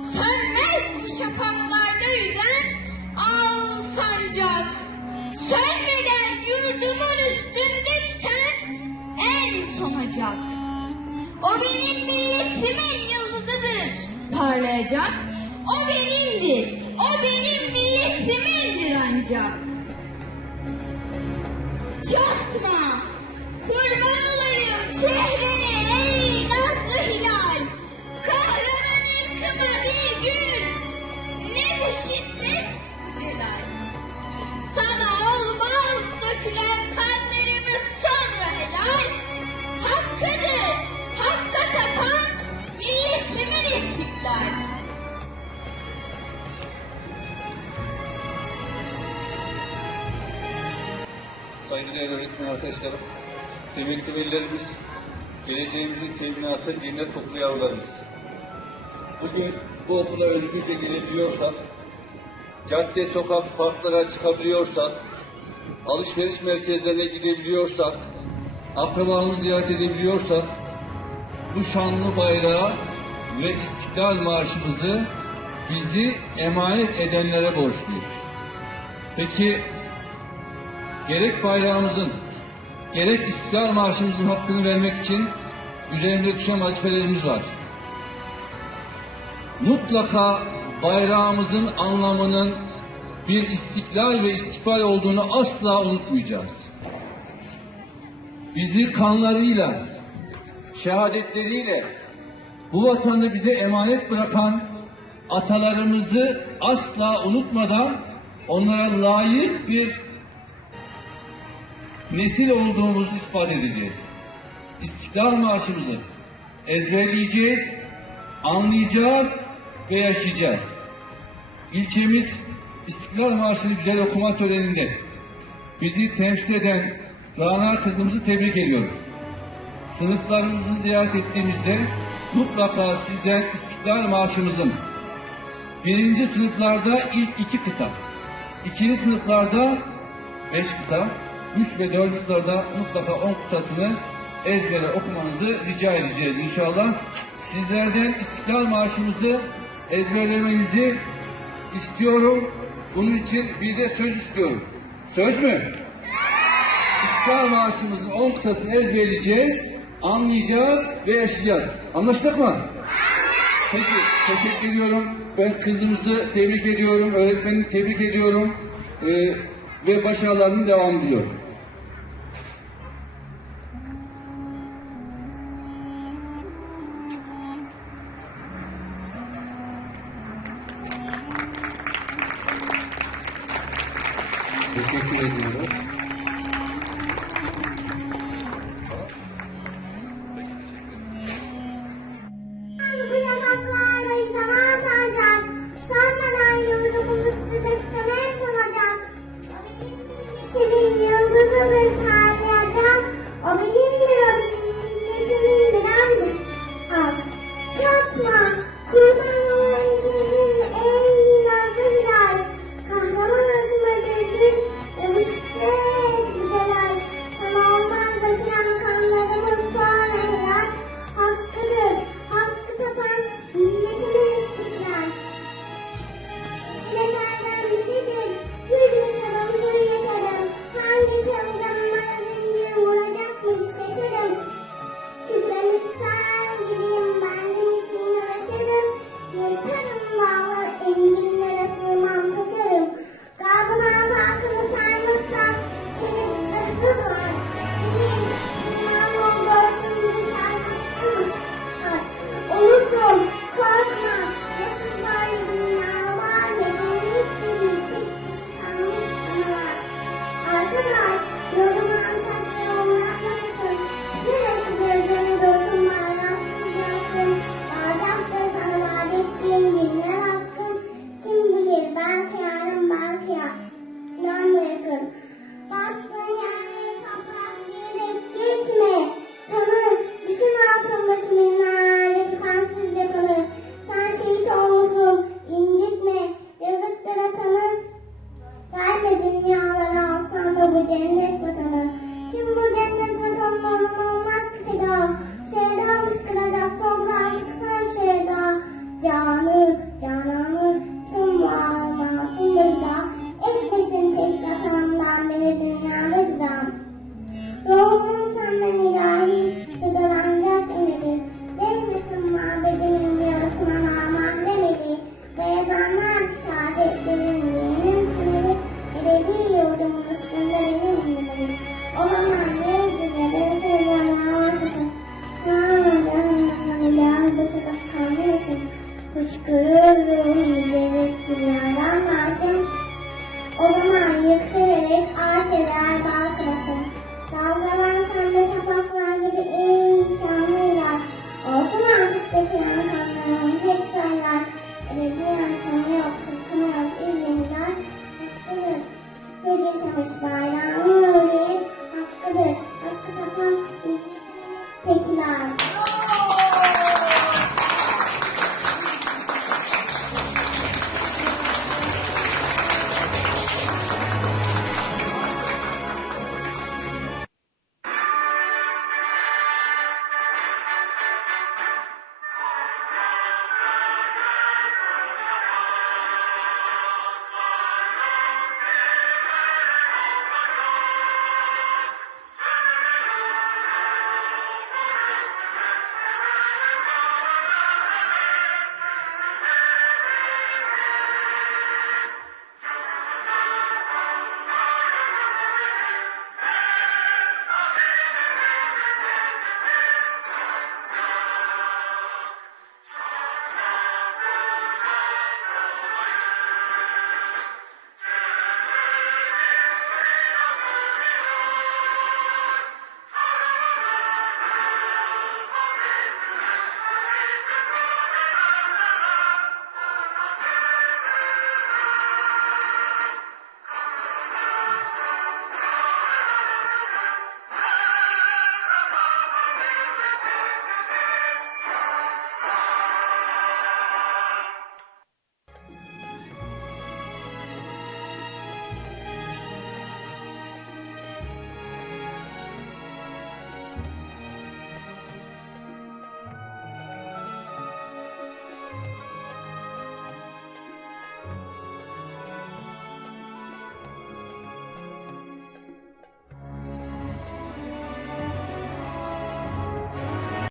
Sönmez bu şafaklarda yüzen al sancak. Sönmeden yurdumun üstünde tüten en sonacak. O benim milletimin yıldızıdır parlayacak. O benimdir, o benim milletimindir ancak. Çatma, kurban Saygıdeğer öğretmen arkadaşlarım, kıymetli velilerimiz, geleceğimizin teminatı cennet kokulu yavrularımız. Bugün bu okula özgürce gelebiliyorsak, cadde, sokak, parklara çıkabiliyorsak, alışveriş merkezlerine gidebiliyorsak, akrabamızı ziyaret edebiliyorsak, bu şanlı bayrağı ve İstiklal Marşımızı bizi emanet edenlere borçluyuz. Peki gerek bayrağımızın, gerek İstiklal Marşımızın hakkını vermek için üzerinde düşen vazifelerimiz var. Mutlaka bayrağımızın anlamının bir istiklal ve istikbal olduğunu asla unutmayacağız. Bizi kanlarıyla, şehadetleriyle bu vatanı bize emanet bırakan atalarımızı asla unutmadan onlara layık bir nesil olduğumuzu ispat edeceğiz. İstiklal Marşımızı ezberleyeceğiz, anlayacağız ve yaşayacağız. İlçemiz İstiklal Marşı'nı güzel okuma töreninde bizi temsil eden Rana kızımızı tebrik ediyorum. Sınıflarımızı ziyaret ettiğimizde mutlaka sizden İstiklal Marşımızın birinci sınıflarda ilk iki kıta, ikinci sınıflarda beş kıta, üç ve dördüncü sınıflarda mutlaka on kıtasını ezbere okumanızı rica edeceğiz inşallah. Sizlerden İstiklal Marşımızı ezberlemenizi istiyorum. Bunun için bir de söz istiyorum. Söz mü? İstiklal Marşımızın 10 kıtasını ezberleyeceğiz, anlayacağız ve yaşayacağız. Anlaştık mı? Peki, teşekkür ediyorum. Ben kızımızı tebrik ediyorum, öğretmenini tebrik ediyorum Ee, ve başarılarının devam diliyorum. O benim milletimin yıldızıdır parlayacak, o benimdir o benim again, that's what 사람 동의 없을 뿐 아니 민간 그들은 그들이 잘잘